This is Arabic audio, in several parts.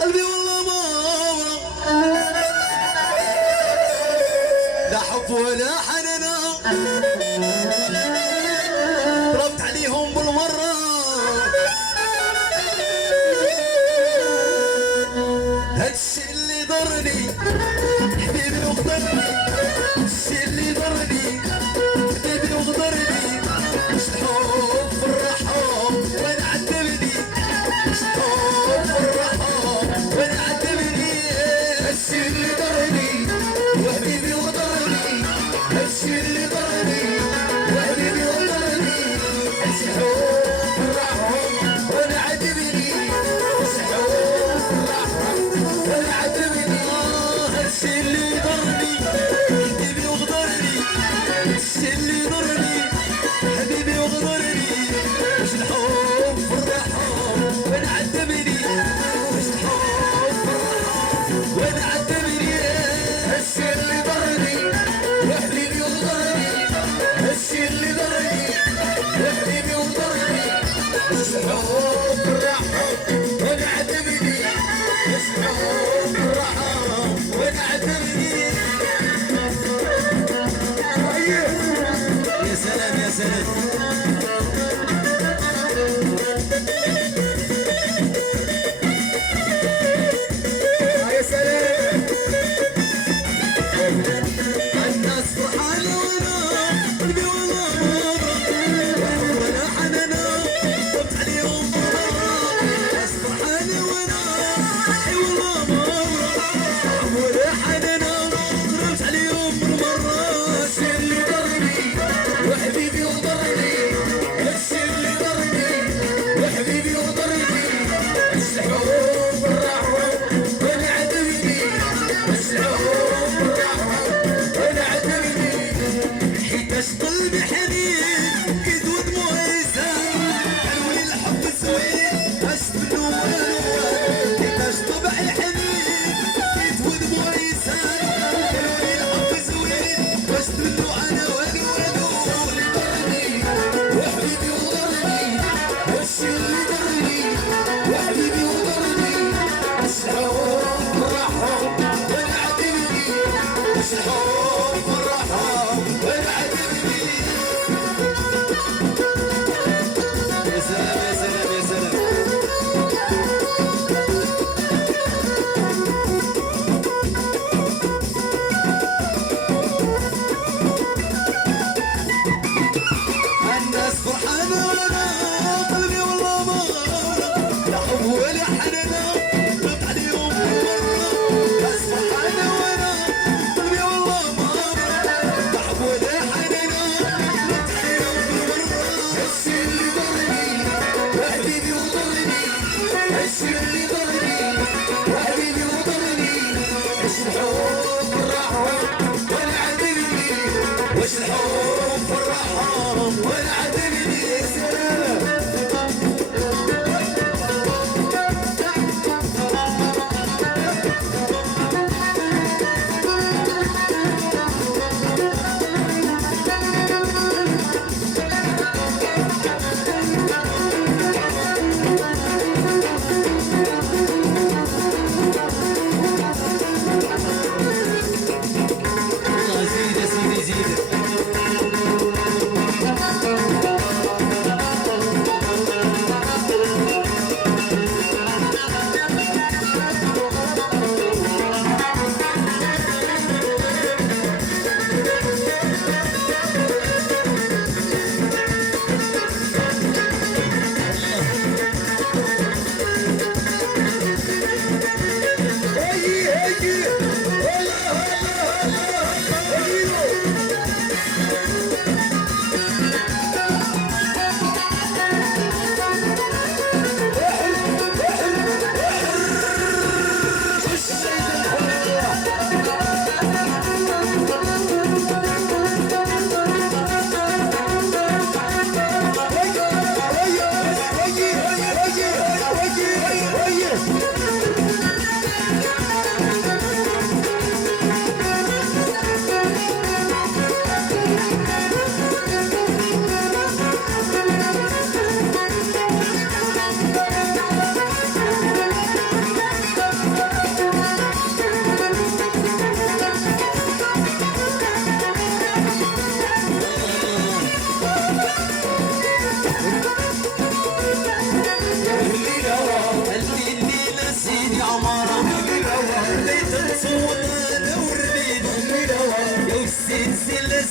قلبي والله ما لا حب ولا حنانا ضربت عليهم بالمرة هالشي اللي ضرني حبيبي وغدرني هالشي اللي ضرني حبيبي وغدرني مش الحب في الرحم وين عذبني مش الحب في الرحم وين عذبني هالشي اللي ضرني وحبيبي وغدرني هالشي اللي ضرني وحبيبي وغدرني مش الحب في الرحم وين عذبني مش الحب في الرحم وين عذبني هالشي اللي ضرني حبيبي وغدرني هالشي اللي ضرني حبيبي وغدرني مش الحب في الرحم وين عذبني مش الحب في الرحم وين عذبني هالشي اللي ضرني وحبيبي وغدرني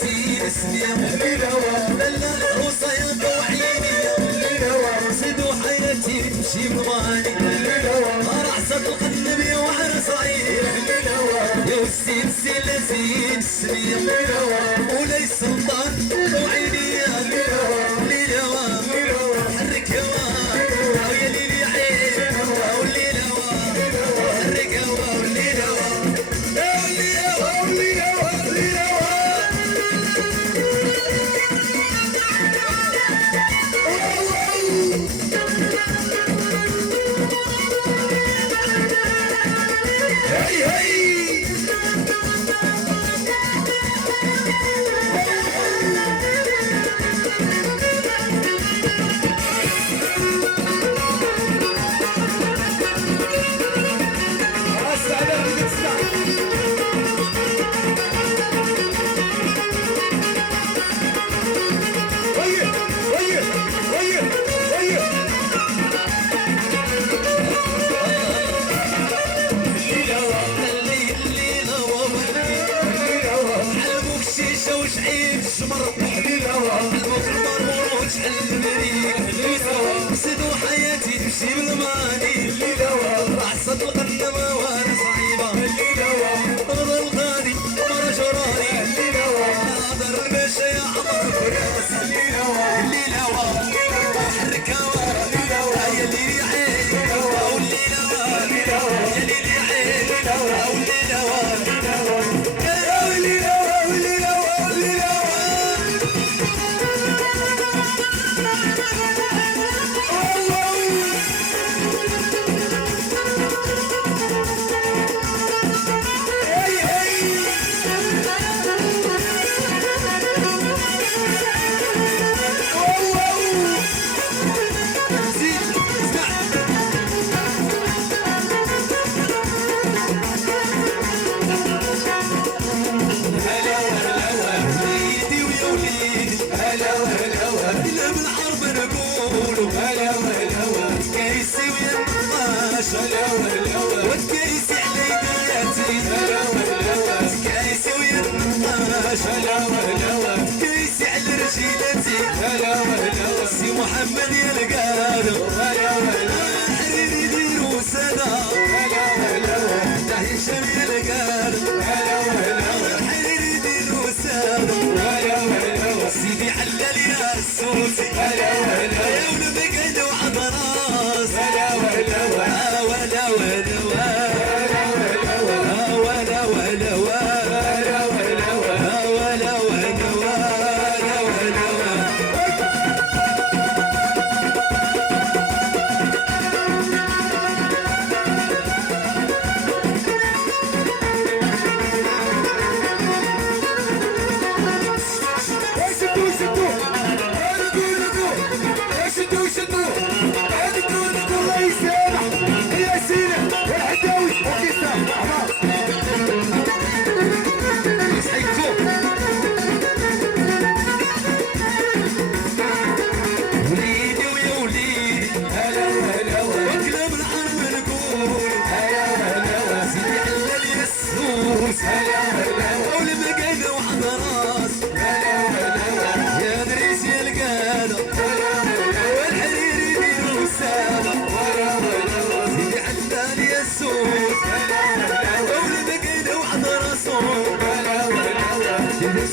زين اسمي لا العروسة يا وعيني زيدوا حياتي تمشي بضماني رعصة القلب يا وعرس عيني يا وزين سيلا زين اسمي وليس سلطان وعيني يا ليلة حرك يا ليلي عين وليلة حرك وليلة زيدوا حياتي تمشي بالماني رعصة القنمة وانا صعيبة غضا الغادي مرة جراري ناظر الباشا يا عمر فراس الليلة حركة يا ليلي عين والليلة يا ليلي عين والكيس على يداتي كيس ويا النقاش كيس على رجيلتي سي محمد يا القادم حريري يدير وسادة تحت هشام يا القادم حريري يدير وسادة سيدي علال يا السوسي يا ولد قيد وعضراس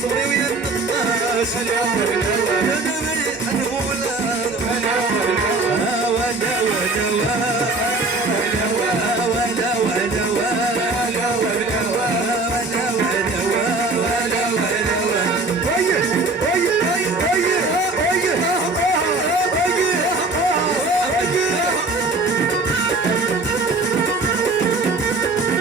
صوري ويا النقاش هلا انا مريح نقول هلا ولا ولا